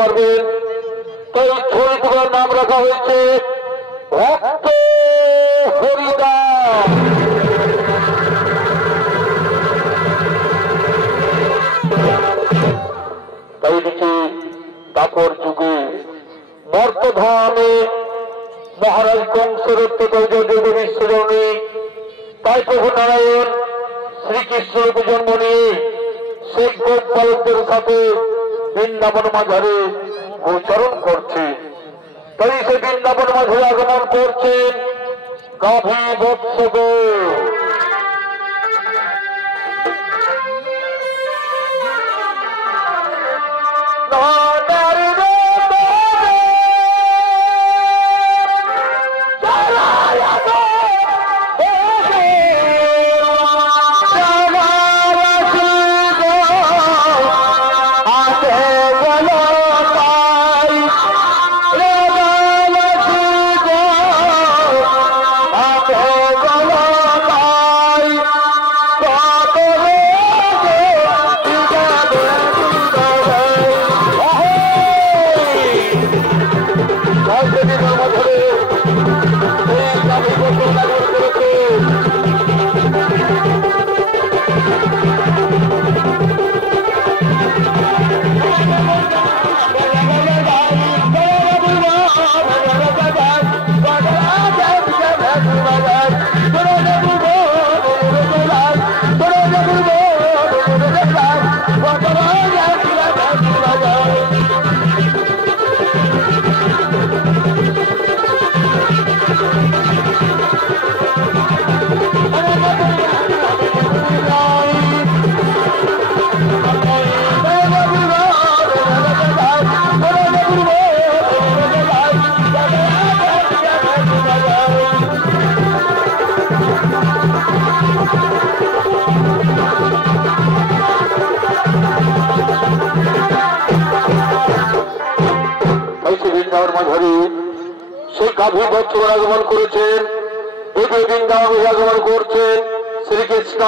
পারবেন। তো এই ছবিগুলোর নাম রাখা হয়েছে ভক্ত হরিদাস। তাই দিকে দাপর যুগে বর্তধামে মহারাজ কংসরত্ব যোগ বিশ্বজননী তাই প্রভু নারায়ণ শ্রীকৃষ্ণরূপে জন্ম নিয়ে শেখ গোপালকদের সাথে বৃন্দাবন মাঝারে গোচরণ করছে। তাই সে বৃন্দাবন মাঝারে আগমন করছেন গাভী বৎস গো। গাভী বৎসর আগমন করেছেন, বৃন্দাবনে আগমন করছেন শ্রীকৃষ্ণ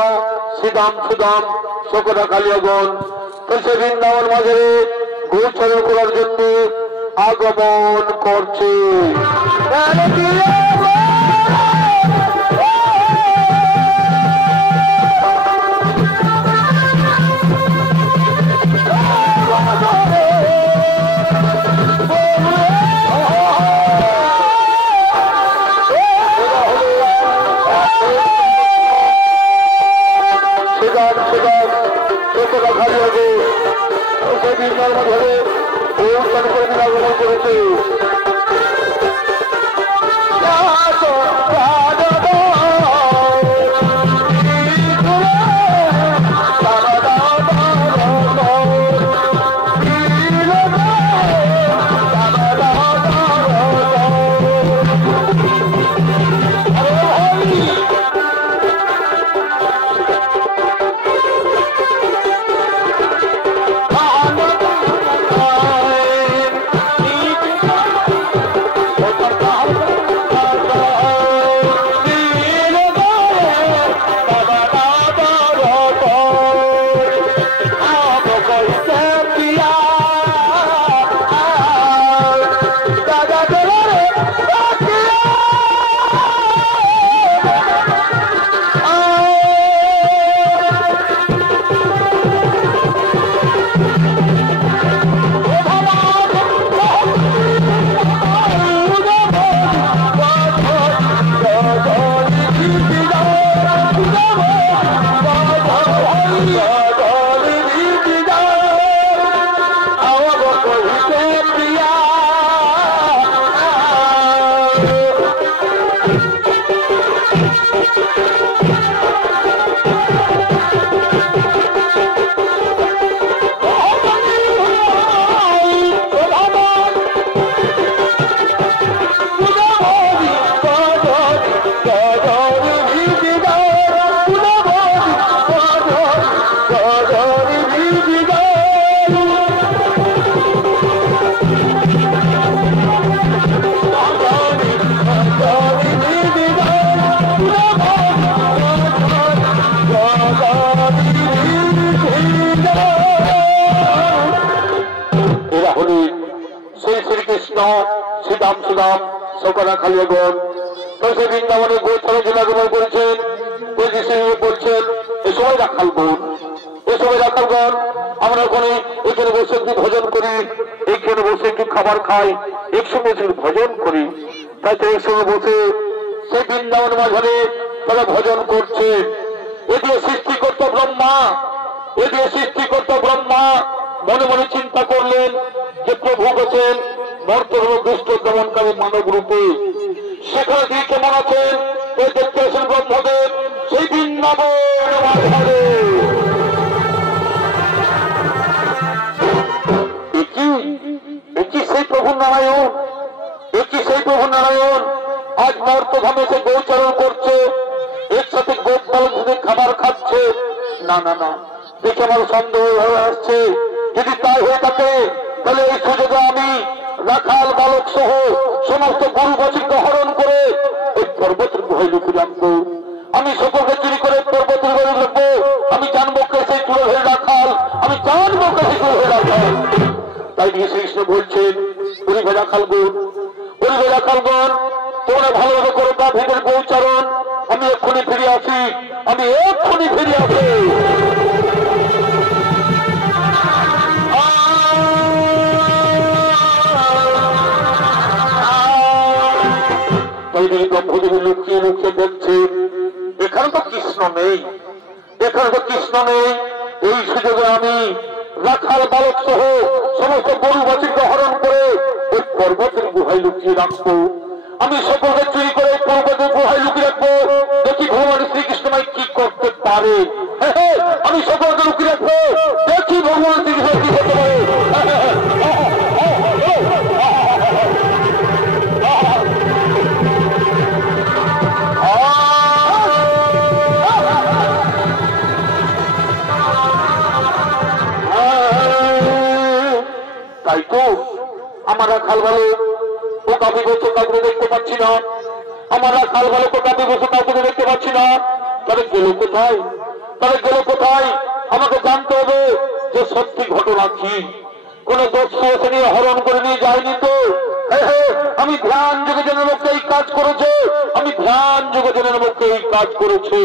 শ্রীদাম সুদাম সকটা কালিয়াগণ। তো সে বৃন্দাবন মাঝারে গোচরণ করার জন্য আগমন করছে। আগমন করেছে নাম সকলা খালিয়াগণ। তো সেই বৃন্দাবনে গোচরে জেলাগমন করেছেন, বলছেন এই সময় রাখাল বোন, এই সময় রাখালগণ আমরা ওখানে এখানে বসে একটু ভজন করি, এইখানে বসে একটু খাবার খাই, একসঙ্গে একটু ভজন করি। তাই তো একসঙ্গে বসে সেই বৃন্দাবন মাঝারে তারা ভজন করছে। এ দিয়ে সৃষ্টিকর্তা ব্রহ্মা, এ দিয়ে সৃষ্টিকর্তা ব্রহ্মা মনে মনে চিন্তা করলেন যে প্রভু গেছেন মর্তর দুষ্ট দমনকারী মানব রূপে, সেখানে তিনি কেমন আছেন এই দেখতে আসেন ব্রহ্মদেব সেই বৃন্দাবন মাঝারে। একই সেই প্রভু নারায়ণ, একই সেই প্রভু নারায়ণ আজ মর্তধামে সে গোচারণ করছে, একসাথে গোপ বালক খাবার খাচ্ছে। না না না, দেখে আমার সন্দেহ হয়ে আসছে, যদি তাই হয়ে থাকে তাহলে এই সুযোগে আমি রাখাল বালক সহ সমস্ত গরু বাছুরকে হরণ করে এই পর্বতের গুহায় লুকিয়ে রাখবো। আমি সকলকে চুরি করে পর্বতের গুহায় রাখবো। আমি জানবো কে সেই চুরে হয়ে রাখাল, আমি জানবো কে সেই চুরে হয়ে রাখাল। তাই দিয়ে শ্রীকৃষ্ণ বলছেন পরিবে রাখালগণ, পরিবে রাখালগণ তোমরা ভালোভাবে করো তা ভিতরে গোচারণ, আমি এক্ষুনি ফিরে আসি, আমি এক্ষুনি ফিরে আসি। ব্রহ্মদেবী লুকিয়ে লুকিয়ে দেখছে এখানে তো কৃষ্ণ নেই, এখানে তো কৃষ্ণ নেই। এই সুযোগে আমি রাখাল বালক সহ সমস্ত গরু বাছুরকে হরণ করে ওই পর্বতের গুহায় লুকিয়ে রাখবো। আমি সকলকে চুরি করে পর্বতের গুহায় লুকিয়ে রাখবো, দেখি ভগবান শ্রীকৃষ্ণময় কি করতে পারে। আমি সকলকে লুকিয়ে রাখবো, দেখি ভগবান শ্রীকৃষ্ণ কি করতে পারে। তাই তো আমার রাখাল ভালো ও কাপি বসে কাউকে দেখতে পাচ্ছি না, আমার রাখাল ভালো তো কাপি বসে কাউকে দেখতে পাচ্ছি না। তাহলে গেল কোথায়, তাহলে গেল কোথায়? আমাকে জানতে হবে যে সত্যি ঘটনা কি। কোন দস্যু এসে নিয়ে হরণ করে নিয়ে যায়নি তো? আমি ধ্যান যোগে জনের মুখে এই কাজ করেছে, আমি ধ্যান যোগে জনের মুখে এই কাজ করেছে।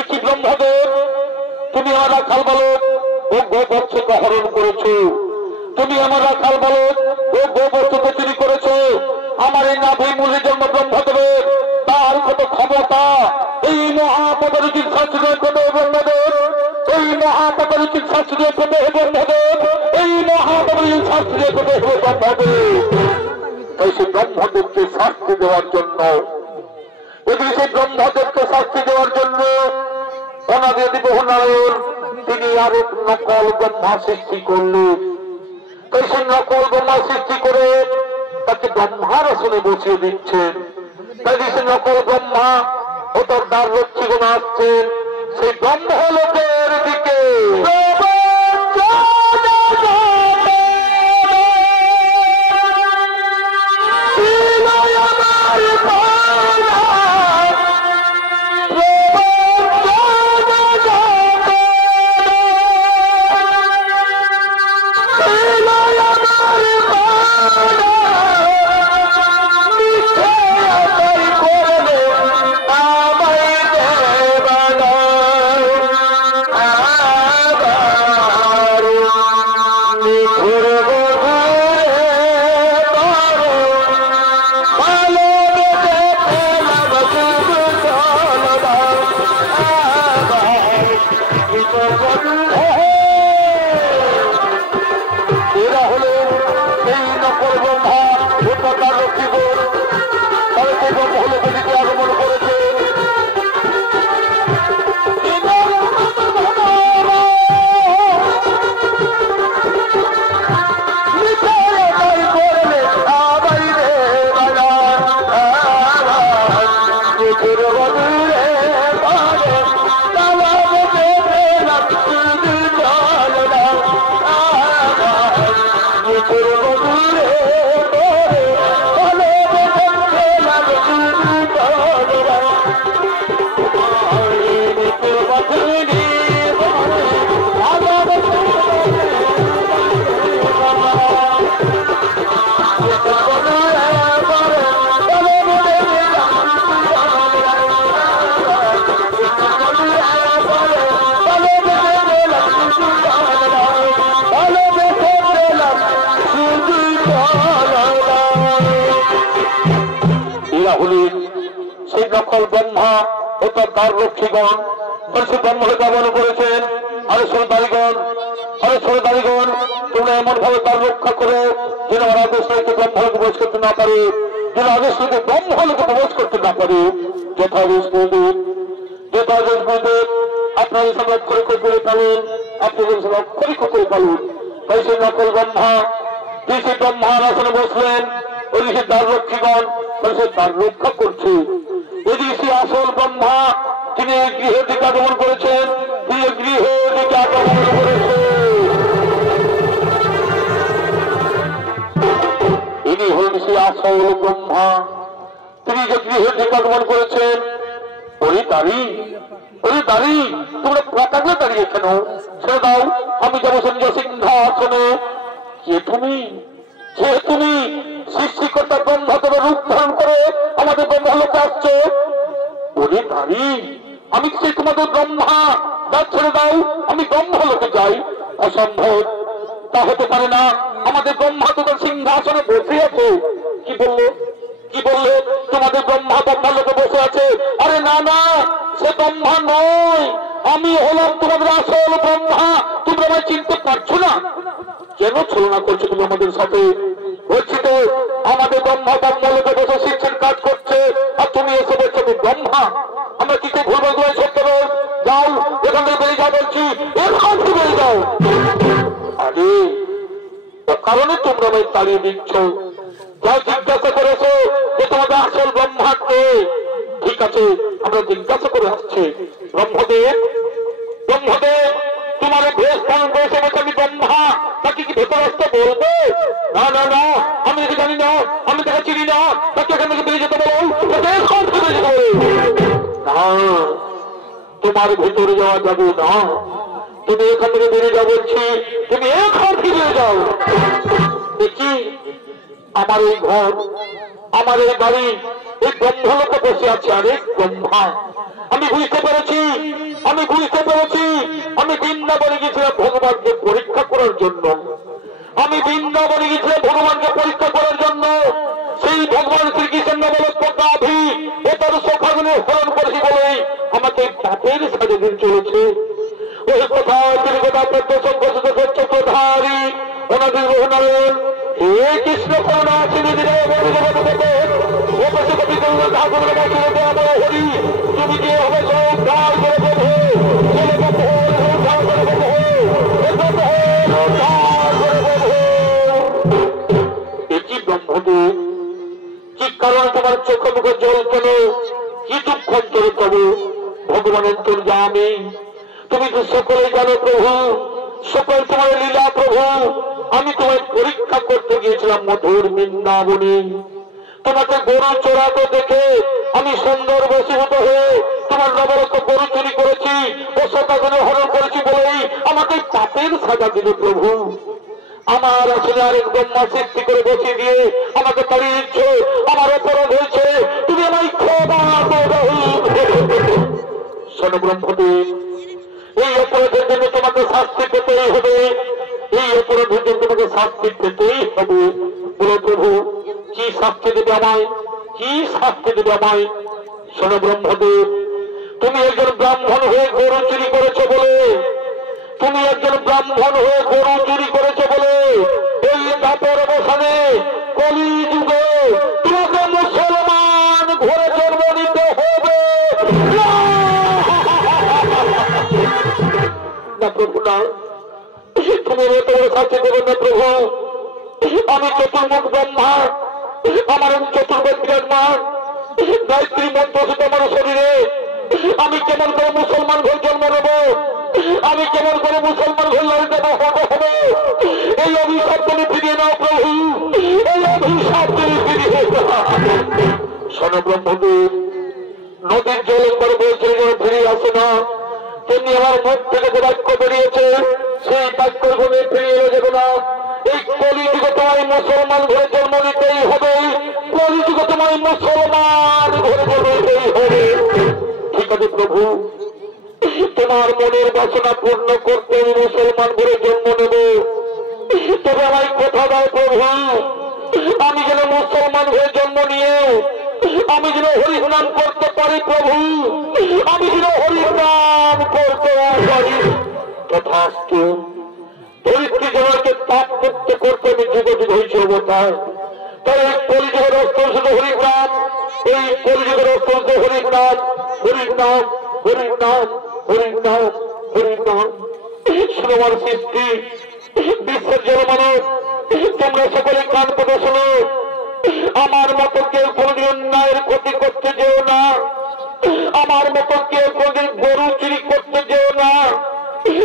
একই ব্রহ্মদেব, তুমি আমার রাখাল বালক ও গোবৎসকে হরণ করেছো, তুমি আমার রাখাল বালক ও গোবৎসকে চুরি করেছো। আমার এই নাভি মূলে জন্ম ব্রহ্মদেবের, তার কত ক্ষমতা! এই মহাপদরুচির শাস্ত্রীয় কত ব্রহ্মদেব, এই মহাপদরুচির শাস্ত্রীয় কত ব্রহ্মদেব, এই মহাপদরুচির শাস্ত্রীয় কত ব্রহ্মদেব। তাই সে ব্রহ্মদেবকে শাস্তি দেওয়ার জন্য, এদিকে সেই ব্রহ্মদেবকে শাস্তি দেওয়ার জন্য অনাদি বহু নারায়ণ তিনি আরেক নকল ব্রহ্মা সৃষ্টি করলেন। তাই সেই নকল ব্রহ্মা সৃষ্টি করে তাকে ব্রহ্মার আসনে বসিয়ে দিচ্ছেন। তাই সে নকল ব্রহ্মা ও তার দ্বার রক্ষীগণ আসছেন সেই ব্রহ্মলোকের দিকে। সকল ব্রহ্মা ও তার রক্ষীগণ ব্রহ্মকে দমন করেছেন। আরে সরদারিগণ তোমরা এমন ভাবে তার রক্ষা করো যেন আমার আদেশকে ব্রহ্মকে প্রবেশ করতে না পারে, যেন আদেশকে ব্রহ্মকে প্রবেশ করতে না পারে। যথাদেশ গুরুদেব আপনাদের সব অক্ষরিক করে পালন, আপনাদের সব অক্ষরিক করে পালন। তাই সেই নকল ব্রহ্মা সেই ব্রহ্মার আসনে বসলেন, ওদিকে তার রক্ষীগণ সে তার রক্ষা করছে। এদিকে সে আসল ব্রহ্মা তিনি গৃহের দিকে আগমন করেছেন, তিনি গৃহের দিকে আগমন করেছে। ইনি হলেন সে আসল ব্রহ্মা, তিনি যে গৃহের দিকে আগমন করেছেন। ওরে দাঁড়ি তোমরা প্রাকালে দাঁড়িয়ে কেন? ছেড়ে দাও, আমি যাবো সঞ্জ সিংহাসনে। যে তুমি সৃষ্টিকর্তা ব্রহ্মা তবে রূপ ধারণ করে আমাদের ব্রহ্মলোকে আসছো। ওরে দাঁড়ি আমি কি তোমাদের ব্রহ্মা? ছেড়ে দাও, আমি ব্রহ্মলোকে যাই। অসম্ভব, তা হতে পারে না। আমাদের ব্রহ্মা তোমার সিংহাসনে বসে আছে। কি বললো তোমাদের ব্রহ্মা ব্রহ্মলোকে বসে আছে? আরে না, সে ব্রহ্মা নয়, আমি হলাম তোমাদের আসল ব্রহ্মা। তোমরা আমায় চিনতে পারছো না? কেন ছলনা করছো তুমি আমাদের সাথে? বলছি তো আমাদের ব্রহ্মা ব্রহ্মলোকে বসে শিক্ষার কাজ করছে, আর তুমি এসে বলছো আমি ব্রহ্মা। আমরা কিছু ভুলভাল করে ছোট্ট যাও, এখান থেকে বেরিয়ে যাও বলছি, এখান থেকে বেরিয়ে যাও। আরে ও কারণে তোমরা আমায় তাড়িয়ে দিচ্ছ। যা জিজ্ঞাসা করেছো যে তোমাদের আসল ব্রহ্মা কে? ঠিক আছে, আমরা জিজ্ঞাসা করে আসছি। ব্রহ্মদেব তোমার বেশ পালন করেছে বলছে আমি ব্রহ্মা, তাকে কি ভেতর আসতে বলবে? না, আমি তাকে জানি না, আমি তাকে চিনি না, তাকে এখান থেকে বেরিয়ে যেতে বলো। না, তোমার ভেতরে যাওয়া যাবে না, তুমি এখান থেকে বেরিয়ে যাও বলছি, তুমি এখান থেকে বেরিয়ে যাও। দেখি আমার এই ঘর, আমার এই বাড়ি, এই ব্রহ্মলোকে বসে আছে আরেক ব্রহ্মা। আমি বুঝতে পেরেছি আমি বৃন্দাবনে গেছিলাম ভগবানকে পরীক্ষা করার জন্য। সেই ভগবান শ্রীকৃষ্ণ গাভী ও তার সখাগুলো হরণ করেছি বলেই আমাকে পাপের সাজে দিন চলেছে। ওই কথা তিনি কথা চক্রধারী ওনাদের রঘুনারায়ণ হে কৃষ্ণ করুণা হরি, তুমি যে হবে সংস্কার করে দেবো। কি ব্রহ্মদেব, কি কারণে তোমার চোখে মুখে জল কেন? কি দুঃখ অন্তরে তবে ভগবান অন্তর্যামী, তুমি তো সকলে জানো প্রভু, সকল তোমার লীলা প্রভু। আমি তোমায় পরীক্ষা করতে গিয়েছিলাম মধুর বৃন্দাবনে। তোমাকে গরু চড়াতে দেখে আমি সুন্দর বশীভূত হয়ে তোমার নবরত্ন গরু চুরি করেছি ও সকাগুলো হরণ করেছি বলেই আমাকে পাপের সাজা দিলে প্রভু। আমার আসলে আরেক ব্রহ্মা সৃষ্টি করে বসিয়ে দিয়ে আমাকে তাড়িয়ে দিচ্ছে, আমার অপরাধ হয়েছে, তুমি আমায় ক্ষমা করো। শোনো ব্রহ্মদেব, এই অপরাধের জন্য তোমাকে শাস্তি পেতেই হবে, এই অপরাধের জন্য তোমাকে শাস্তি পেতেই হবে। বলো প্রভু কি শাস্তি দেবে আমায়, কি শাস্তি দেবে আমায়? শোনো ব্রহ্মদেব, তুমি একজন ব্রাহ্মণ হয়ে গরু চুরি করেছো বলে, এই দাপর অবসানে কলি যুগে তোমাকে মুসলমান ঘরে জন্ম নিতে হবে। না প্রভু না, তুমি এত বড় শাস্তি দেবে না প্রভু। আমি চতুর্মুখ ব্রহ্মা, আমার চতুর্বেদ জ্ঞান, গায়ত্রী মন্ত্র আমার শরীরে। আমি কেমন করে মুসলমান ঘর জন্ম নেব? আমি কেমন করে মুসলমান ঘর লড়তে হবে? এই অভিশাপ তুমি ফিরিয়ে নাও প্রভু, এই অভিশাপ তুমি ফিরিয়ে নাও। শোনো ব্রহ্মদেব, নদীর জল একবার বলছে যেন ফিরিয়ে আসে না, তেমনি আমার মুখ থেকে যে বাক্য বেরিয়েছে সেই বাক্য গুণে ফিরিয়ে যাবে না। এই কলিযুগে তোমায় মুসলমান ঘরে জন্ম নিতেই হবে, কলিযুগে তোমায় মুসলমান ঘরে জন্ম নিতেই হবে। ঠিক আছে প্রভু, তোমার মনের বাসনা পূর্ণ করতে আমি মুসলমান ঘরে জন্ম নেব, তবে আমায় কথা দাও প্রভু, আমি যেন মুসলমান ঘরে জন্ম নিয়ে আমি যেন হরির নাম করতে পারি প্রভু, আমি যেন হরির নাম করতে পারি। তথাস্তু। ধরিত্রী জনকে পাপ মুক্ত করতে আমি যুগ যুগ হয়েছি অবতার। তাই এই কলিযুগের অস্ত্র শুধু হরির নাম, এই কলিযুগের অস্ত্র শুধু হরির নাম, হরির নাম, হরির নাম, হরির নাম, হরির নাম। শুনবার সৃষ্টি বিশ্বের জনমানব, তোমরা সকলে কান পেতে শোনো। আমার মতো কেউ কোনদিন অন্যায়ের ক্ষতি করতে যেও না, আমার মতো কেউ কোনদিন গরু চুরি করতে যেও না।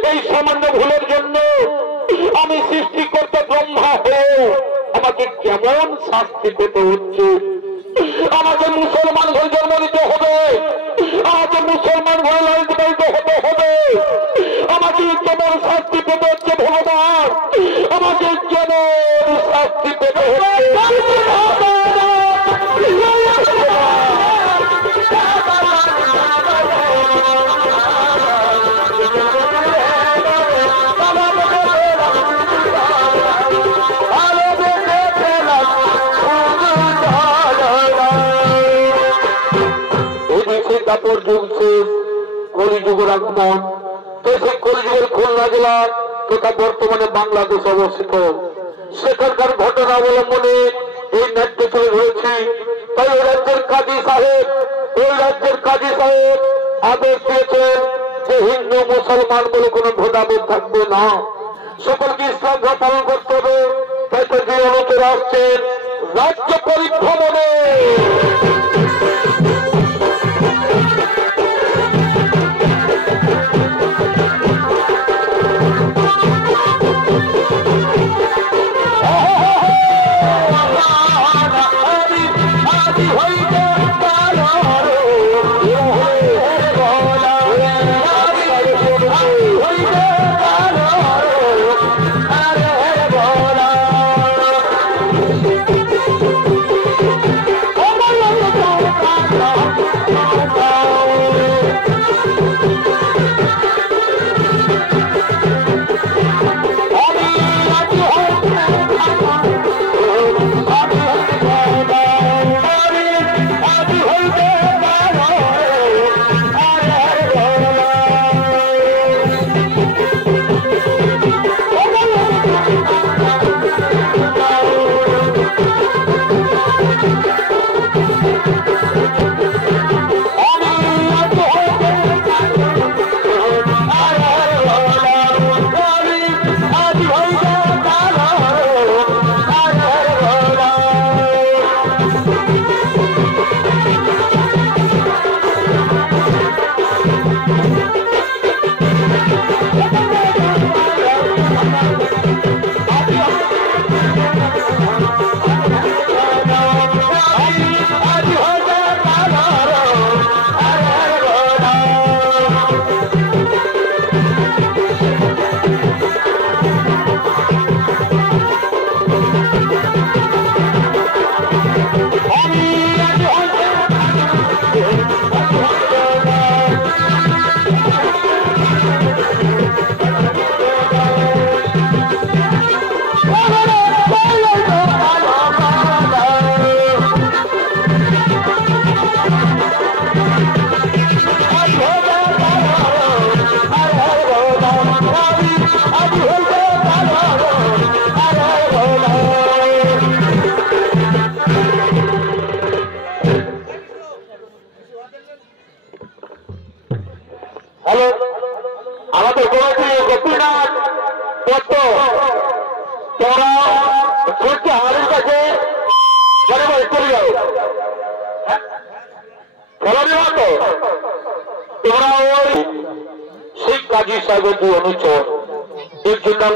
এই সামান্য ভুলের জন্য আমি সৃষ্টিকর্তা ব্রহ্মা হয়ে আমাকে কেমন শাস্তি পেতে হচ্ছে। আমাকে মুসলমান হয়ে জন্ম নিতে হবে, আমাকে মুসলমান হয়ে লালিত পালিত হতে হবে। আমাকে কেমন শাস্তি পেতে হচ্ছে ভগবান, আমাকে কেমন শাস্তি পেতে হচ্ছে। কলিযুগের আগমন, তো সেই কলিযুগের খুলনা জেলা তথা বর্তমানে বাংলাদেশ অবস্থিত, সেখানকার ঘটনা অবলম্বনে এই ন্যায্য তুলে ধরেছি। তাই ওই রাজ্যের কাজী সাহেব, ওই রাজ্যের কাজী সাহেব আদেশ দিয়েছেন যে হিন্দু মুসলমান বলে কোনো ভেদাভেদ থাকবে না, সকলকে ইসলাম ধর্ম পালন করতে হবে। তাই তো যে অনুচর আসছেন রাজ্য পরিভ্রমণে।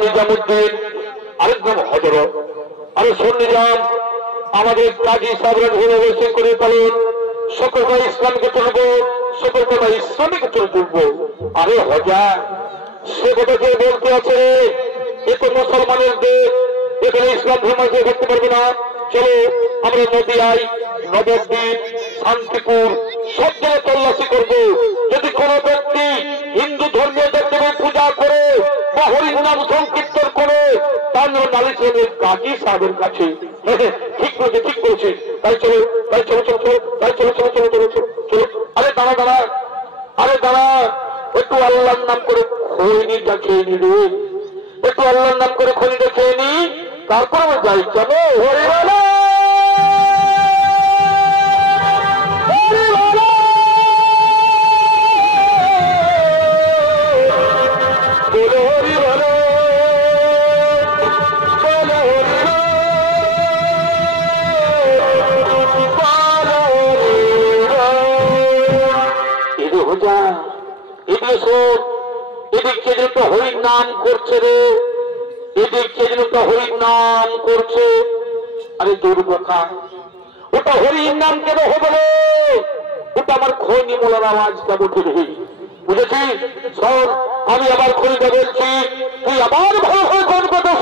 নিজামুদ্দিন আরেক নাম হজরত, আরে শোন নিজাম, আমাদের কাজী সাহেবরা ঘুরে করে পালন, সকলটা ইসলামকে চলবো, সকলটা ইসলামীকে চলে তুলবো। আরে হজা সে কথাকে বলতে আছে, এ তো মুসলমানের দেশ, এখানে ইসলাম ধর্ম করতে পারবে না। চলো আমরা নদিয়ায়, নবদ্বীপ, শান্তিপুর সব জায়গায় তল্লাশি করবো। যদি কোন ব্যক্তি হিন্দু ধর্মীয় দেবদেবী পূজা করে বা হরির নাম সংকীর্তন করে, তার নালিশ হবে কাজী সাহেবের কাছে। ঠিক বলছে, ঠিক বলছি, তাই চলো, তাই চলো চলো চলো, তাই চলো চলো চলো চলো চলো চলো। আরে দাঁড়া দাঁড়া, আরে দাঁড়া, একটু আল্লাহর নাম করে খৈনিটা খেয়ে নি রে, একটু আল্লাহর নাম করে খৈনিটা খেয়ে নি, তারপর আমরা যাই। চলো হরে বলো, এদিকে তো হরির নাম করছে রে, এদিকে তো হরির নাম করছে। আরে দুর্গা, ওটা হরির নাম কেন হবে রে? ওটা আমার খৈনি মোলার আওয়াজ কেমন রে, বুঝেছিস? শোন, আমি আবার খৈনিটা বলছি, তুই আবার ভালো হয়ে কোন কথা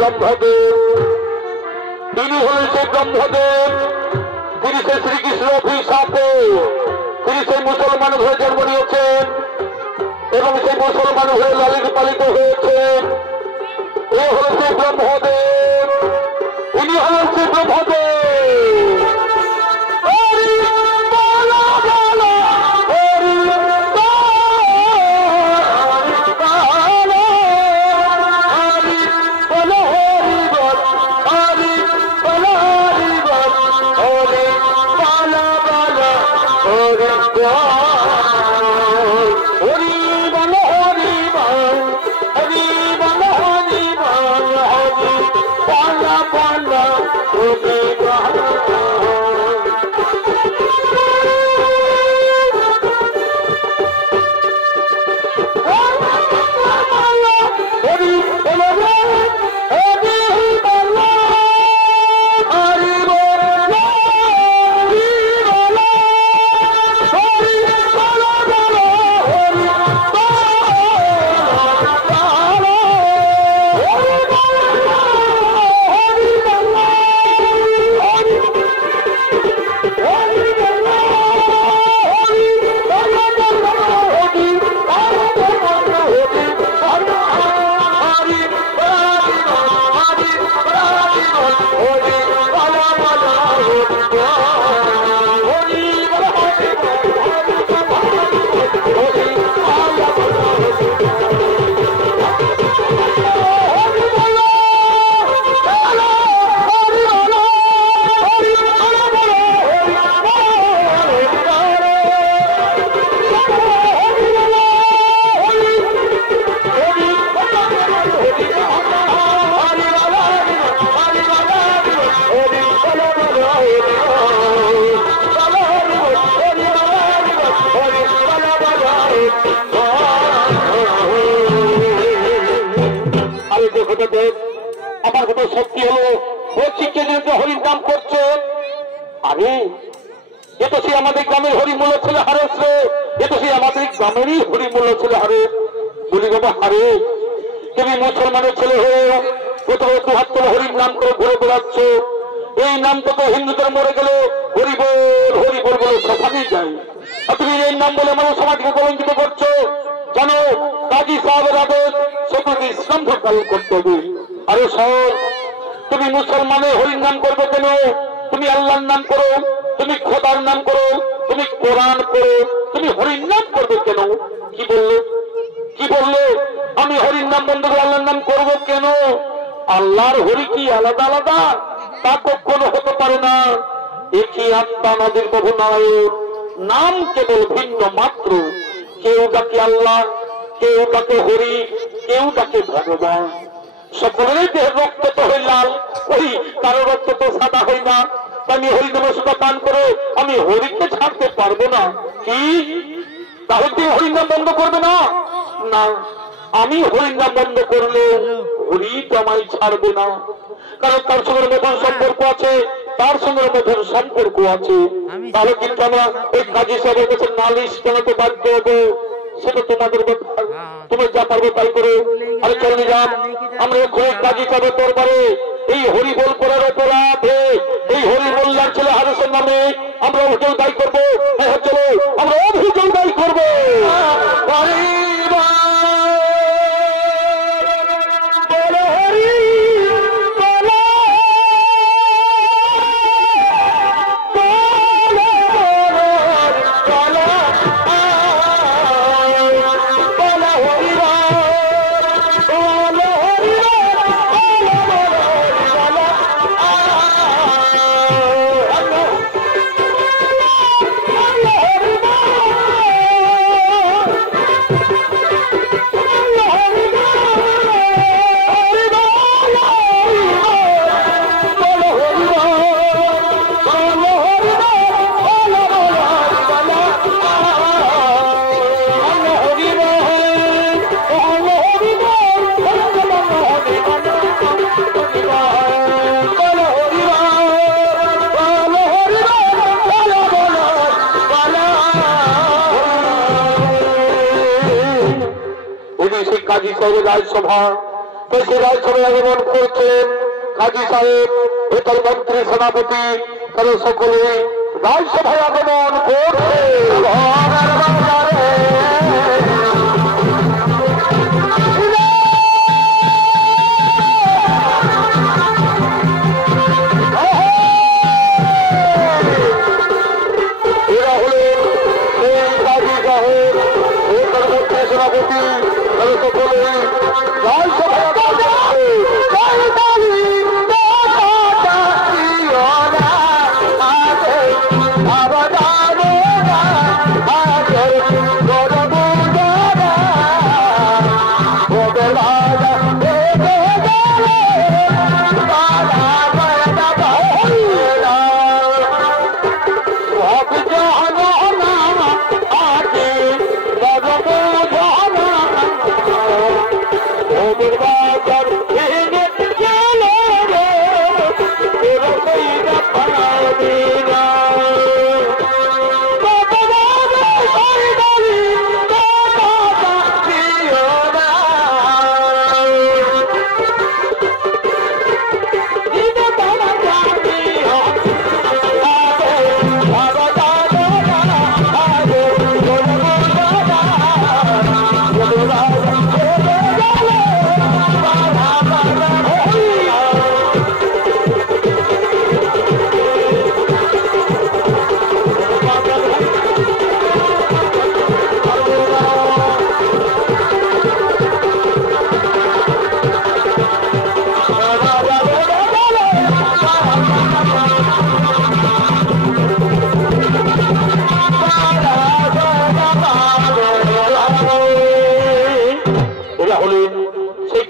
ব্রহ্মদেব, তিনি হয়েছে ব্রহ্মদেব, তিনি সেই শ্রীকৃষ্ণ অভিশাপে তিনি সেই মুসলমান হয়ে জন্ম নিয়েছেন এবং সেই মুসলমান হয়ে লালিত পালিত হয়েছেন। এ হয়েছে ব্রহ্মদেব, ইনি হয়েছে ব্রহ্মদেব। আমার কত শক্তি হলো, বলছি কে যেন হরির নাম করছে। আরে এ তো সে আমাদের গ্রামের হরিমূল্য ছেলে হারেস রে, এ তো সে আমাদের গ্রামেরই হরিমূল্য ছেলে হারে। বলি বাবা হারে, তুমি মুসলমানের ছেলে হয়ে কোথাও দু হাত তোলা হরির নাম করে ঘুরে বেড়াচ্ছ। এই নাম তো হিন্দুদের মরে গেলে হরিবোল হরিবোল বলে শ্মশানেই যায়, আর তুমি এই নাম বলে মানুষ সমাজকে কলঙ্কিত করছো। জানো কাজী সাহেবের আদেশ সকলকে ইসলাম ধর্ম পালন করতে হবে। আরে সব তুমি মুসলমানের হরির নাম করবে কেন? তুমি আল্লাহর নাম করো, তুমি খোদার নাম করো, তুমি কোরআন করো, তুমি হরির নাম করবে কেন? কি বললো, কি বললো? আমি হরির নাম বন্ধ করে আল্লাহর নাম করবো কেন? আল্লাহর হরি কি আলাদা আলাদা? তা কখনো হতে পারে না। একই আত্মা নদীর প্রভু নারায়ণ, নাম কেবল ভিন্ন মাত্র। কেউ ডাকে আল্লাহ, কেউ ডাকে হরি, কেউ ডাকে ভগবান। সকলের দেহের রক্ত তো হয় লাল, ওই কারো রক্ত তো সাদা হয় না। আমি হরি নাম সুদা পান করে আমি হরিকে ছাড়তে পারবো না। কি তাহলে তুই হরিনাম বন্ধ করবে না? না, আমি হরিনাম বন্ধ করলে হরি তো আমায় ছাড়বে না, কারণ তার সঙ্গে মধুর সম্পর্ক আছে, তার সঙ্গে মধুর সম্পর্ক আছে। তাহলে কিন্তু আমরা ওই কাজী সাহেবের কাছে নালিশ জানাতে বাধ্য হবো। সেটা তোমাদের ব্যাপার, তুমি যা পারবে তাই করো। আরে চলে যান, আমরা ওই কাজী সাহেবের দরবারে এই হরিবোল করার অপরাধে এই হরিবোল্লার ছেলে হারেসের নামে আমরা অভিযোগ দায়ী করবো। হ্যাঁ চলো, আমরা অভিযোগ দায়ী করবো। কাজী সাহেবের রাজসভা, সেই রাজসভায় আগমন করছেন কাজী সাহেব, ভেতর মন্ত্রী, সেনাপতি, তারা সকলে রাজসভায় আগমন করছে। এরা হলেন সেই কাজী সাহেব, ভেতর মন্ত্রী, সেনাপতি,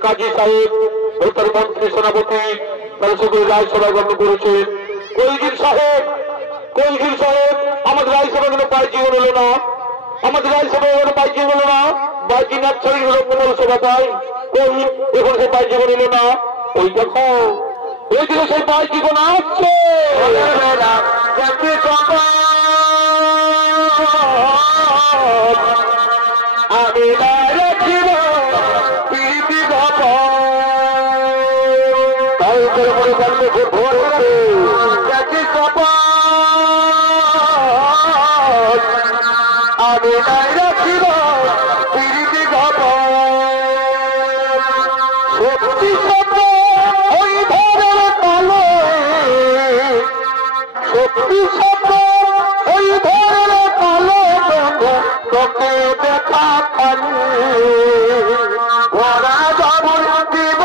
কাজী সাহেব, ভেতর মন্ত্রী, সেনাপতি, তারা সকলে রাজসভায় গঠন করেছেন। কলগির সাহেব, কলগির সাহেব, আমাদের রাজসভায় কোনো পায় জীবন হলো না, আমাদের রাজসভায় কোনো পায় জীবন হলো না, বাইকি নাচ্ছারি হলো মঙ্গল সভা পায়, ওই এখন সে পায় জীবন হলো না। ওই দেখো, ওই দিকে সেই পায় জীবন আসছে। আমি রাখিব প্রীতি গপ, তাই করে মনে করলে ভরছে দেখি কপ, আমি রাখিব প্রীতি গপ, সত্যি সত্য ওই ধরের তালে, সত্যি সত্য ওই ধরের তালে, তোকে দেখা পানি ভরা যাবর দিব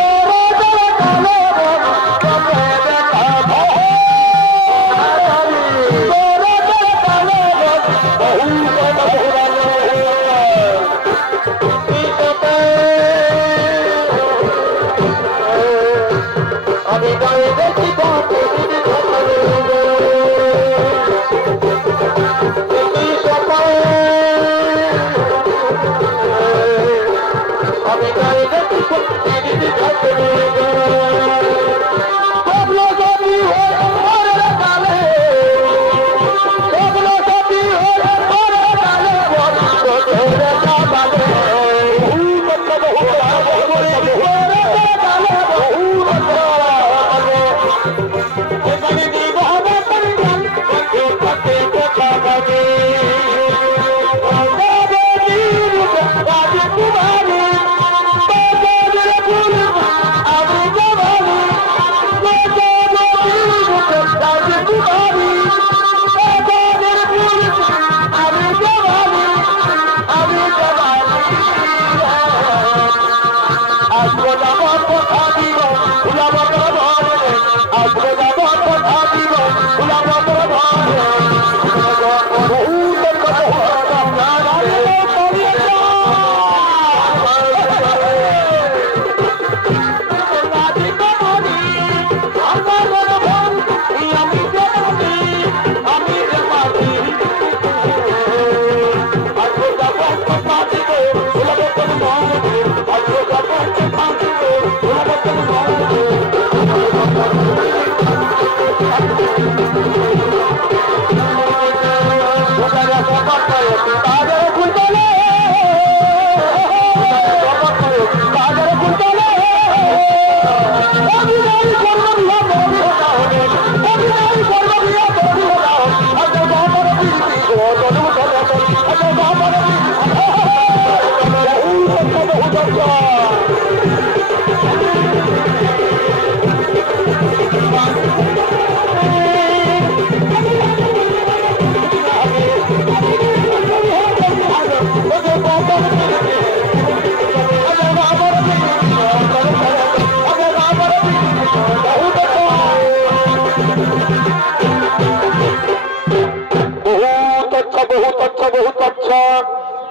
কালে, তোকে দেখা আমি গায়ে দেখি সকাল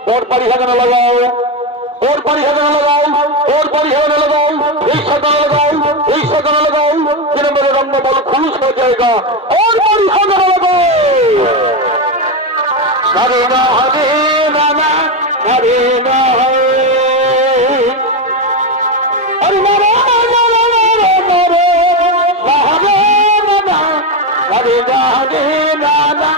और परिहरण लगाओ और परिहरण लगाओ और परिहरण लगाओ एक सदन लगाओ एक सदन लगाओ फिर मेरे रंग बल खुश हो जाएगा और परिहरण लगाओ हरे ना हरे नाना हरे ना हरे नाना हरे नाना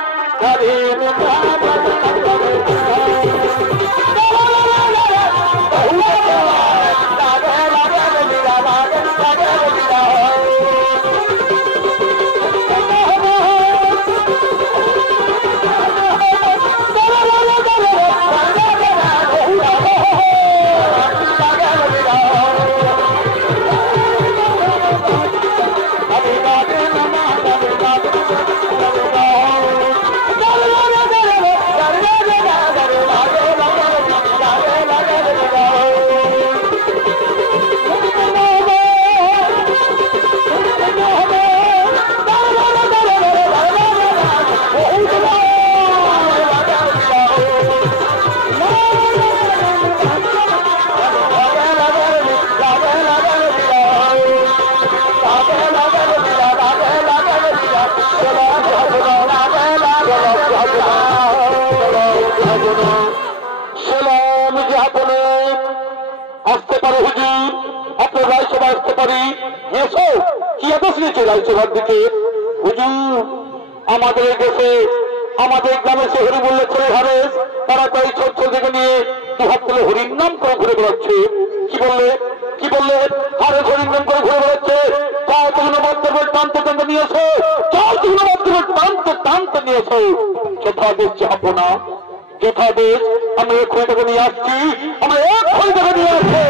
রাজ্যসভার দিকে হুজুর আমাদের দেশে আমাদের গ্রামে সে হরি বললে ছেলে হারেস তারা তাই ছোট থেকে নিয়ে দু হাত তুলে হরির নাম করে ঘুরে বেড়াচ্ছে কি বললে হারেস হরির নাম করে ঘুরে বেড়াচ্ছে যাও তুমি নবাত্তরের টানতে টানতে নিয়েছো যাও তুমি নবাত্তরের টানতে টানতে নিয়েছো যথাদেশ যাবো না যথাদেশ আমরা এক্ষুনি টাকা নিয়ে আসছি আমরা এক্ষুনি টাকা নিয়ে আসছি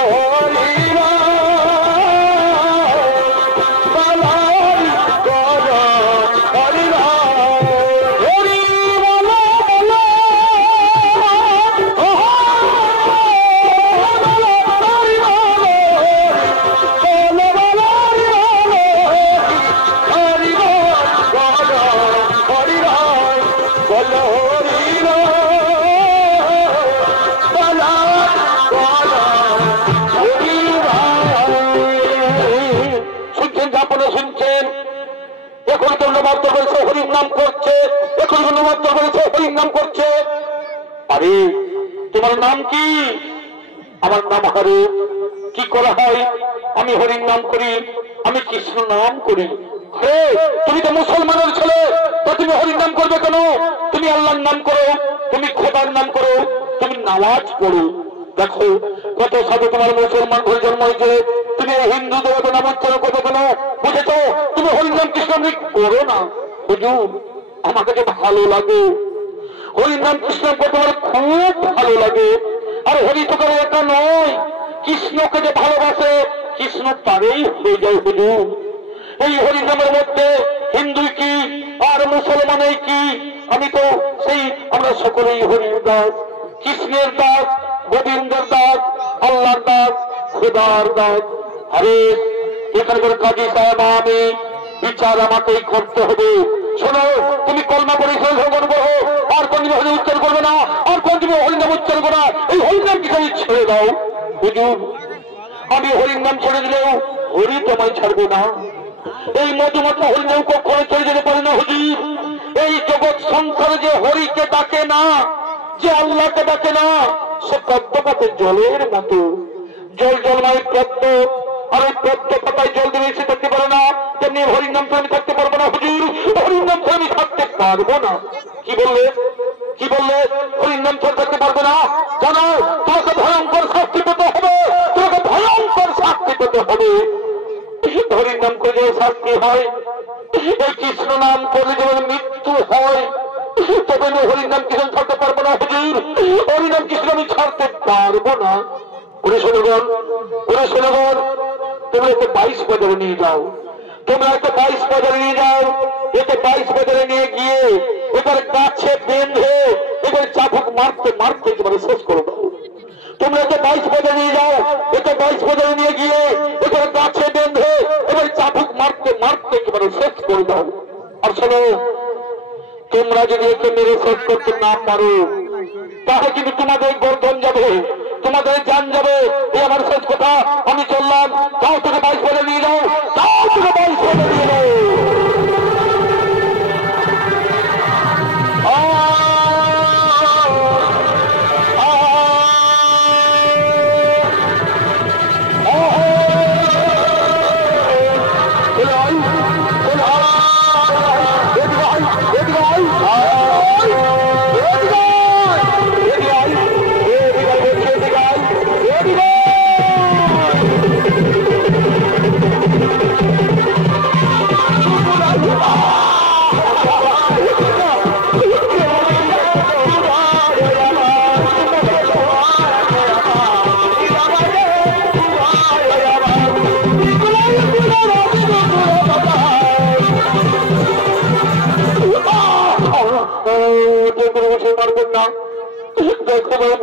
Holy মাত্র বলেছে হরির নাম করছে, এখন মাত্র বলেছে হরির নাম করছে। আরে তোমার নাম কি? আমার নাম হরে। কি করা হয়? আমি হরির নাম করি, আমি কৃষ্ণ নাম করি। হে, তুমি তো মুসলমানের ছেলে, তো তুমি হরির নাম করবে কেন? তুমি আল্লাহর নাম করো, তুমি খোদার নাম করো, তুমি নামাজ পড়ো। দেখো কত সাধু তোমার মুসলমান হয়ে জন্ম হয়েছে, তুমি হিন্দু দেবতা নাম উচ্চারণ করবে কেন? বুঝেছ? তুমি হরির নাম কৃষ্ণ করো না। হুজুর আমাকে যে ভালো লাগে, হরির নাম কৃষ্ণ করতে আমার খুব ভালো লাগে। আর হরি তো কারো একটা নয়, কৃষ্ণকে যে ভালোবাসে কৃষ্ণ তারেই হয়ে যায়। হুজুর এই হরি নামের মধ্যে হিন্দু কি আর মুসলমানের কি? আমি তো সেই আমরা সকলেই হরির দাস, কৃষ্ণের দাস, গোবিন্দের দাস, আল্লাহর দাস, খোদার দাস। আরে এখানকার কাজী সাহেব আমি বিচার আমাকেই করতে হবে। শোনো, তুমি কলমা করে গ্রহণ করো, আর কোন হরি উচ্চারণ করবে না, আর কোন তুমি হরিনাম উচ্চারণ করো না। এই হরিনাম কি তুমি ছেড়ে দাও? হুজুর আমি হরির নাম ছেড়ে দিলেও হরি তোমায় ছাড়বে না। এই মধুমাত্র হরিনাম কখনো ছেড়ে যেতে পারে না। হুজুর এই জগৎ সংসারে যে হরিকে ডাকে না, যে আল্লাহকে ডাকে না, সে পদ্ম পাতে জলের মতো। জল জলময় পদ্ম, আর ওই পদ্ম পাতায় জল দিলে সে থাকতে পারে না, তেমনি হরির নাম আমি থাকতে পারবো না। হুজুর হরির নাম আমি থাকতে পারবো না। কি বললে? কি বললে? হরির নাম থাকতে পারবে না? জানো তোমাকে ভয়ঙ্কর শাস্তি পেতে হবে, তোমাকে ভয়ঙ্কর শাস্তি পেতে হবে। হরির নাম করে যে শাস্তি হয়, এই কৃষ্ণ নাম করলে যেমন মৃত্যু হয়, তবে হরির নাম কৃষ্ণ ছাড়তে পারবো না। হুজুর হরির নাম কৃষ্ণ আমি ছাড়তে পারবো না। ওরে শোনগণ, ওরে শোনগণ, তোমরা একে 22 বাজারে নিয়ে যাও, তোমরা একে 22 বাজারে নিয়ে যাও। একে 22 বাজারে নিয়ে গিয়ে এবার গাছে বেঁধে এবার চাবুক মারতে মারতে একেবারে শেষ করে দাও। তোমরা একে 22 বাজারে নিয়ে যাও, একে 22 বাজারে নিয়ে গিয়ে এবার গাছে বেঁধে এবার চাবুক মারতে মারতে একেবারে শেষ করে দাও। আর শোনো, তোমরা যদি একে মেরে শেষ করতে না পারো, তাহলে কিন্তু তোমাদের গর্দন যাবে, তোমাদের জান যাবে। এই আমার শেষ কথা, আমি চললাম। যাও থেকে 22 বাজারে নিয়ে যাও, যাও থেকে 22 বাজারে নিয়ে যাও।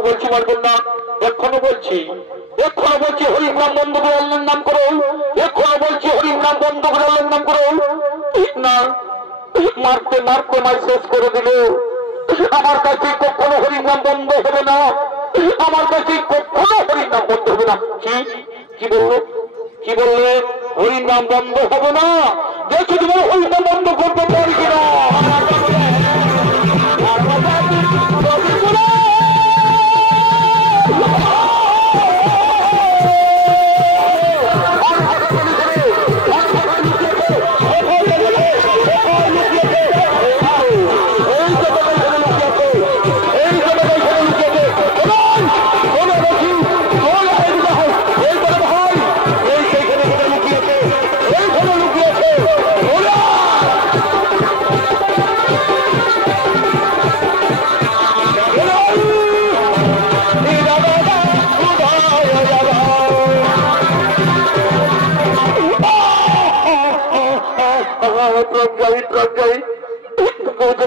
বলছি মারবেন না, এখনো বলছি, এখনো বলছি হরির নাম বন্ধ করে আল্লাহর নাম করো, এখনো বলছি হরির নাম বন্ধ করে আল্লাহর নাম করো। না, মারতে মারতে মাই শেষ করে দিল। আমার কাছে কখনো হরির নাম বন্ধ হবে না, আমার কাছে কখনো হরির নাম বন্ধ হবে না। কি বললো? কি বললে? হরির নাম বন্ধ হবে না। দেখি তুমি হরির নাম বন্ধ করতে পারি কিনা।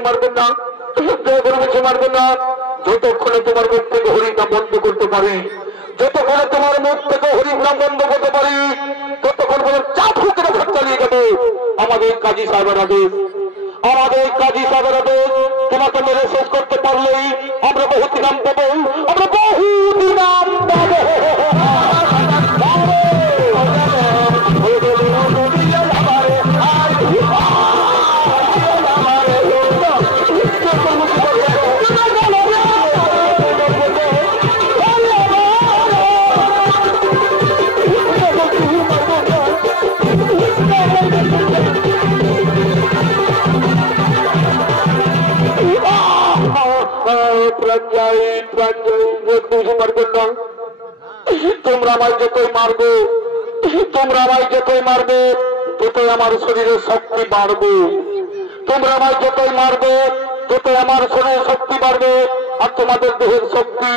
মারবেন না, মারবেন না। যতক্ষণে তোমার মুখ থেকে হরির নাম বন্ধ করতে পারি, যতক্ষণে তোমার মুখ থেকে হরির নাম বন্ধ করতে পারি, ততক্ষণ তোমার চাপুকে চালিয়ে যাবে। আমাদের কাজী সাহেবের আদেশ, আমাদের কাজী সাহেবের আদেশ। তোমাকে মেরে শেষ করতে পারলেই আমরা বহুত নাম পাবো, আমরা বহুত নাম পাবো। মারবেন না। তোমরা আমায় যতই মারবে, তোমরা আমায় যতই মারবে, ততই আমার শরীরের শক্তি বাড়বে। তোমরা আমায় যতই মারবে, ততই আমার শরীরের শক্তি বাড়বে, আর তোমাদের দেহের শক্তি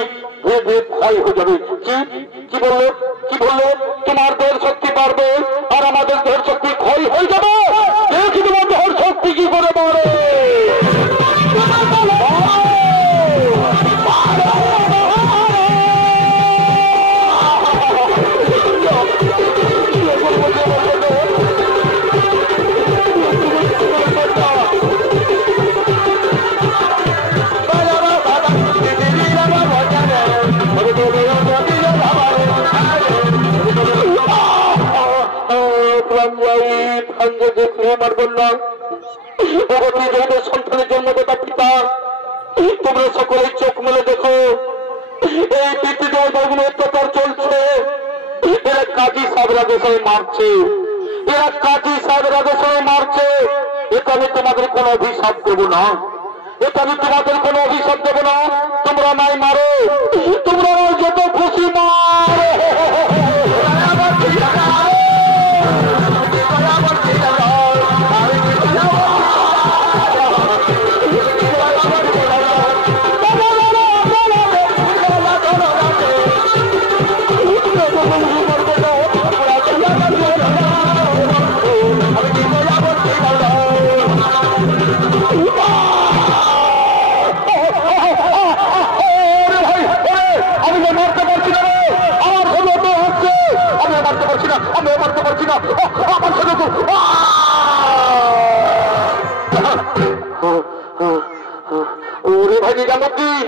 ধীরে ধীরে ক্ষয় হয়ে যাবে। কি বললো? কি বললো? তোমার দেহের শক্তি বাড়বে আর আমাদের দেহের শক্তি ক্ষয় হয়ে যাবে। দেখি তোমার দেহের শক্তি কি করে বাড়ে। সন্তানের জন্মদাতা পিতা, তোমরা সকলে চোখ মেলে দেখো, এই পৃথিবীতে যেগুলো অত্যাচার চলছে, এরা কাজী সাহেবরা দেশে মারছে, এরা কাজী সাহেবরা দেশে মারছে। এটা আমি তোমাদের কোন অভিশাপ দেবো না, এটা আমি তোমাদের কোন অভিশাপ দেবো না। তোমরা নাই মারো, তোমরা যত খুশি মারো। ওরে ভাই নিজামুদ্দিন,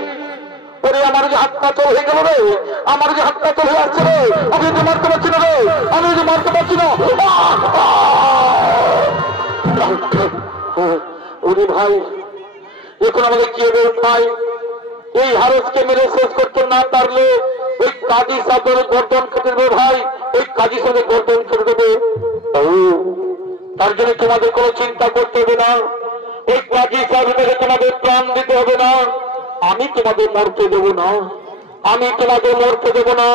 ওরে আমার যে হাত পা চল হয়ে গেল রে, আমার যে হাত পা চল হয়ে আসছে রে, আমি যে মারতে পারছি না রে, আমি যে মারতে পারছি না। ওরে ভাই, এখন আমাদের কি হবে ভাই? এই হারসকে মেরে শেষ করতে না পারলে ওই কাজী সাহেবের গর্দন কেটে দেবে ভাই, ওই কাজী সাহেবের গর্দন কেটে দেবে। তার জন্য তোমাদের কোনো চিন্তা করতে হবে না, ওই কাজী সাহেবের তোমাদের প্রাণ দিতে হবে না। আমি তোমাদের মরতে দেবো না, আমি তোমাদের মরতে দেবো না।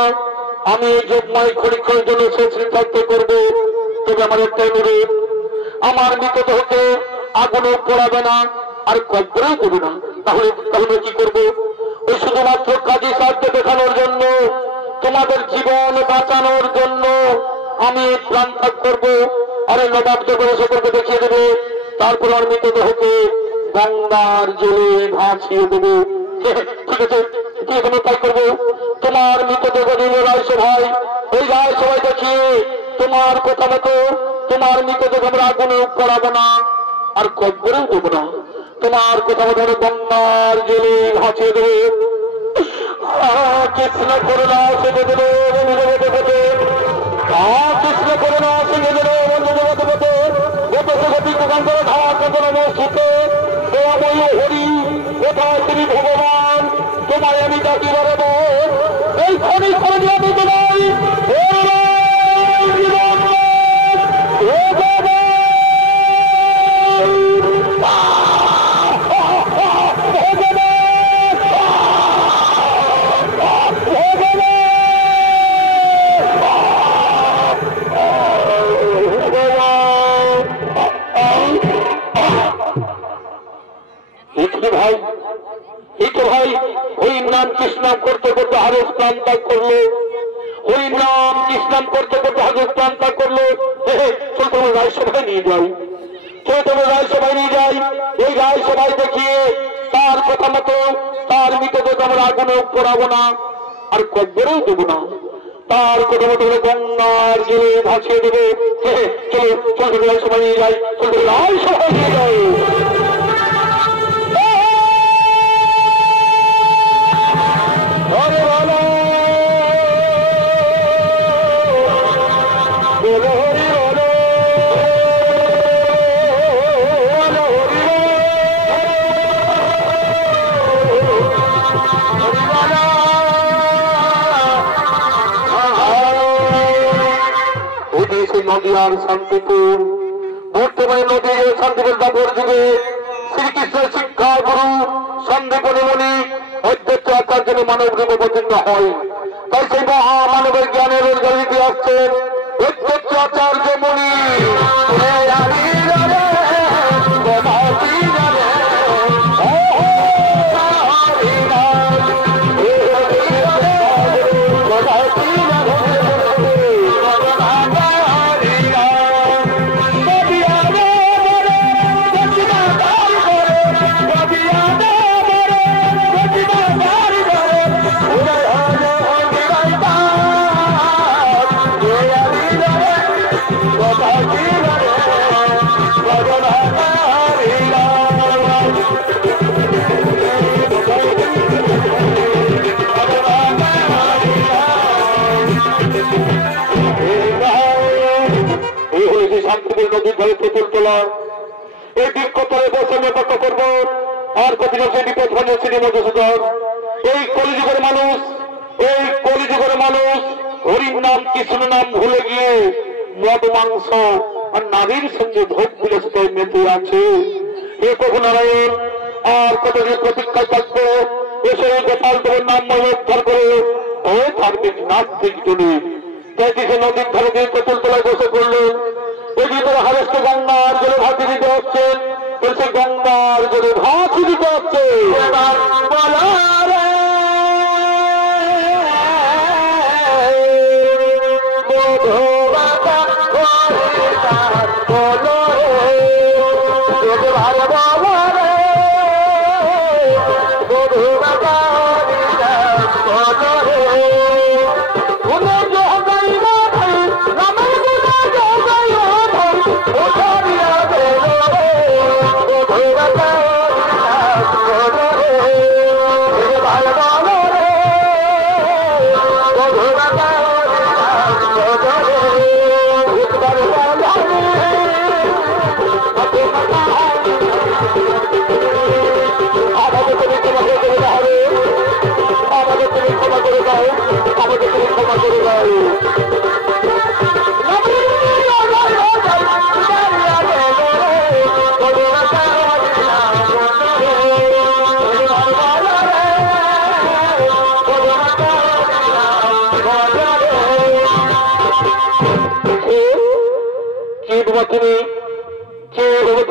আমি এই যোগময় ক্ষণিকের জন্য শেষ নির্ধারিত করবো। তবে আমার একটাই অনুরোধ, আমার মৃতদেহকে আগুনে পোড়াবে না আর কবরেও দেবে না। তাহলে কি করবে? ওই শুধুমাত্র কাজী সাহেবকে দেখানোর জন্য, তোমাদের জীবন বাঁচানোর জন্য আমি প্রাণ ত্যাগ করবো। আরে নবাব যখন সকলকে দেখিয়ে দেবে, তারপর আর মৃতদেহকে গঙ্গার জলে ভাসিয়ে দেবো। ঠিক আছে, কি এখানে তাই করবো। তোমার মৃতদেহ দেবে রায়সভায়, ওই রায়সভায় দেখিয়ে তোমার কথা মতো তোমার মৃতদেহ আমরা আগুনে করাবো না আর কবরেও দেবো না। তোমার কথা মতো গঙ্গার জলে ভাসিয়ে দেবে। কৃষ্ণ করুণা সেবে দেবে বন্ধুদেবতে, কৃষ্ণ করুণা সেবে দেবে বন্ধুদেবতে। গোপী দোকান করে ধার কত নমস্তে দয়াময় হরি, কোথায় তুমি ভগবান, তোমায় আমি ডাকি বলব। এই খনি খনি আমি তোমায় ভাই, এই তো ভাই হরির নাম কৃষ্ণ করতে করতে হারেস প্রাণ ত্যাগ করলো, হরির নাম কৃষ্ণ করতে করতে হারেস প্রাণ ত্যাগ করলো। চল তোমার রায়সভায় নিয়ে যাই, চল তোমার রায়সভায় নিয়ে যাই। এই রায়সভায় দেখিয়ে তার কথা মতো তার মৃতদেহ আমরা আগুনে পোড়াবো না আর কবরেও দেবো না। তার কথা মতো গঙ্গার জলে ভাসিয়ে দেবে। চলো চল রায়সভায় নিয়ে যাই, চল রায়সভায় নিয়ে যাই। নদী আর শান্তিপুর, বর্তমানে নদী শান্তিপুর দাপর যুগে শ্রীকৃষ্ণের শিক্ষা গুরু সন্দীপনী মুনি অধ্যক্ষ আচার্য মানব রূপে অবতীর্ণ হয়। তাই সেই মহামানবের জ্ঞানের রোজগার দিতে আসছেন অধ্যক্ষ আচার্য মুনি। নদীর ধারে পুতুল তোলা এই বৃক্ষতলে বসে নেপথ্য করবো আর কপিল বিপদ হলে শ্রী মধুসূদন। এই কলিযুগের মানুষ হরির নাম কৃষ্ণ নাম ভুলে গিয়ে মদ মাংস আর নারীর সঙ্গে ভোগ বিলাসিতায় মেতে আছে। এ প্রভু নারায়ণ আর কতদিন প্রতীক্ষায় থাকবো এসে গোপাল তোমার নাম উদ্ধার করে ও ধার্মিক নাস্তিক জনে। তাই সে নদীর ধারে দিয়ে পুতুল তোলায় বসে পড়লেন। ওই ভিতরে হারেস্ত গঙ্গার জলে ভাসি দিতে হচ্ছেন, সে গঙ্গার জলে ভাসি দিতে হচ্ছে।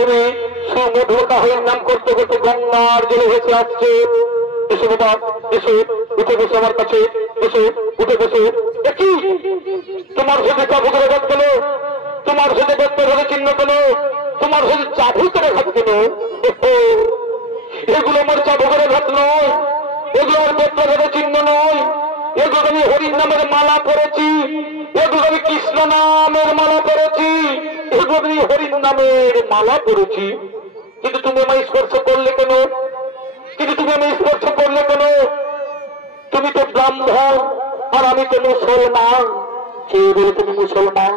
তুমি সুমধুরতা হয়ে নাম করতে করতে গঙ্গার জলে ভেসে আসছে। এসো বাবা, এসো, উঠে বসে আমার কাছে, এসো, উঠে বসে। একই তোমার সাথে চাবুক রেখাত কেন? তোমার সাথে ব্যক্ত ধরে চিহ্ন কেন? তোমার সাথে চাবুক রেখাত কেন? এগুলো আমার চাবুক রেখাত নয়, এগুলো আমার ব্যক্ত ধরে চিহ্ন নয়। এগুলো আমি হরির নামের মালা পড়েছি, এগুলো আমি কৃষ্ণ নামের মালা পড়েছি, এগুলো আমি হরির নামের মালা পড়েছি। কিন্তু তুমি আমায় স্পর্শ করলে কেন? তুমি তো ব্রাহ্মণ আর আমি তো মুসলমান। কে বলে তুমি মুসলমান?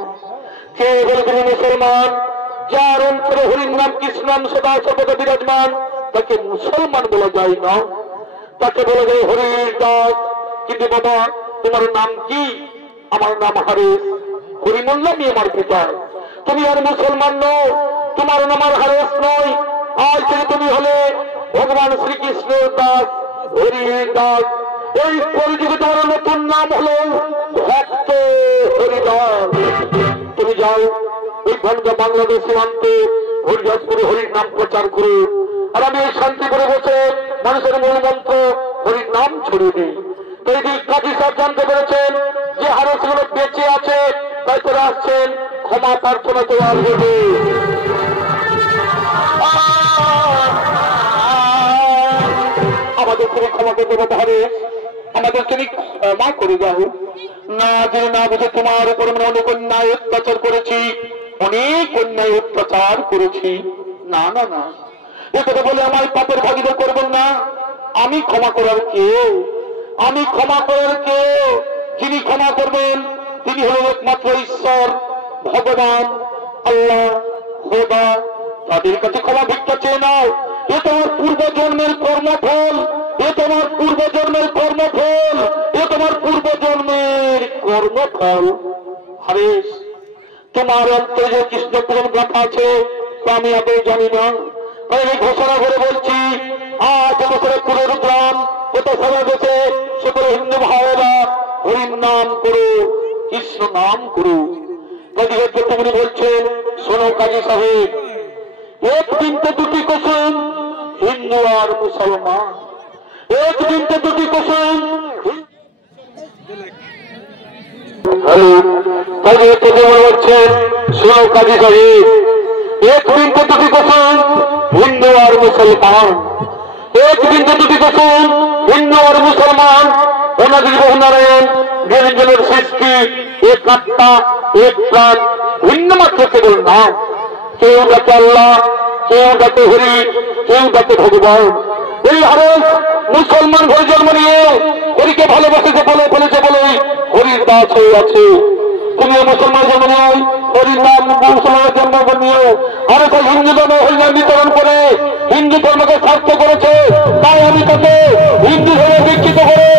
যার অন্তরে হরির নাম কৃষ্ণ নাম সদা সর্বদা বিরাজমান তাকে মুসলমান বলা যায় না, তাকে বলা যায় হরির দাস। কিন্তু বাবা, তোমার নাম কি? আমার নাম হারেস, হরিমোল্লামি আমার পিতা। তুমি আর মুসলমান নও, তোমার নাম আর হারেস নয়। আজ থেকে তুমি হলে ভগবান শ্রীকৃষ্ণের দাস, হরির দাস। এই কলিযুগে তোমার নতুন নাম হলো ভক্ত হরিদাস। তুমি যাও ওই গঞ্জা বাংলাদেশ সীমান্তে হরিদাসপুরে হরির নাম প্রচার করো, আর আমি এই শান্তি করে বসে মানুষের মূল মন্ত্র হরির নাম ছড়িয়ে দিই। তো এই কাজী সাহেব জানতে পেরেছেন যে হারেসগুলো বেঁচে আছে, তাই তারা আসছেন ক্ষমা প্রার্থনা দেওয়ার জন্য। আমাদের তুমি ক্ষমা করে দেবো হারেস, আমাদের তুমি ক্ষমা করে দাও। না জেনে না বুঝে তোমার উপর আমরা অনেক অন্যায় অত্যাচার করেছি, না না না, এ কথা বলে আমার পাপের ভাগিদার করবেন না। আমি ক্ষমা করার কেউ, যিনি ক্ষমা করবেন তিনি হলেন একমাত্র ঈশ্বর, ভগবান, আল্লাহ, খোদা। তাদের কাছে ক্ষমা ভিক্ষা চেয়ে নাও। এ তোমার পূর্বজন্মের কর্মফল, হারেস, তোমার অন্তরে যে কৃষ্ণ প্রেম গাথা আছে তা আমি আদৌ জানি না। আমি ঘোষণা করে বলছি, আজ বছরে পুনরুদ্রাম কোথাও সবাই গেছে, সকল হিন্দু ভাইয়েরা হরির নাম করো, কৃষ্ণ নাম করো। তিনি বলছেন, শোনো কাজী সাহেব, এক দিনতে দুটি কুসুম হিন্দু আর মুসলমান, এক দিনতে দুটি কুসুম। হ্যালো, কাজী বলছেন, শোনো কাজী সাহেব, এক দিনতে দুটি কুসুম হিন্দু আর মুসলমান, এক দিনতে দুটি কুসুম হিন্দু আর মুসলমান। ওনাদের বহুনারায়ণ নিরঞ্জনের সৃষ্টি এক আত্মা, এক প্রাণ, ভিন্ন মাত্র কেবল নাম। কেউ ডাকে আল্লাহ, কেউ ডাকে হরি, কেউ ডাকে ভগবান। এই ভারত মুসলমান ঘরে জন্ম নিয়ে হরিকে ভালোবাসেছে বলে বলেছে বলে হরির দাস হয়ে আছে। তুমি মুসলমান জন্ম নিয়ে হরির নাম মুসলমানের জন্ম নিয়ে আরো সব হিন্দু ধর্ম হরিনাম বিতরণ করে হিন্দু ধর্মকে স্বার্থ করেছে। তাই আমি তাকে হিন্দু ধর্মে দীক্ষিত করে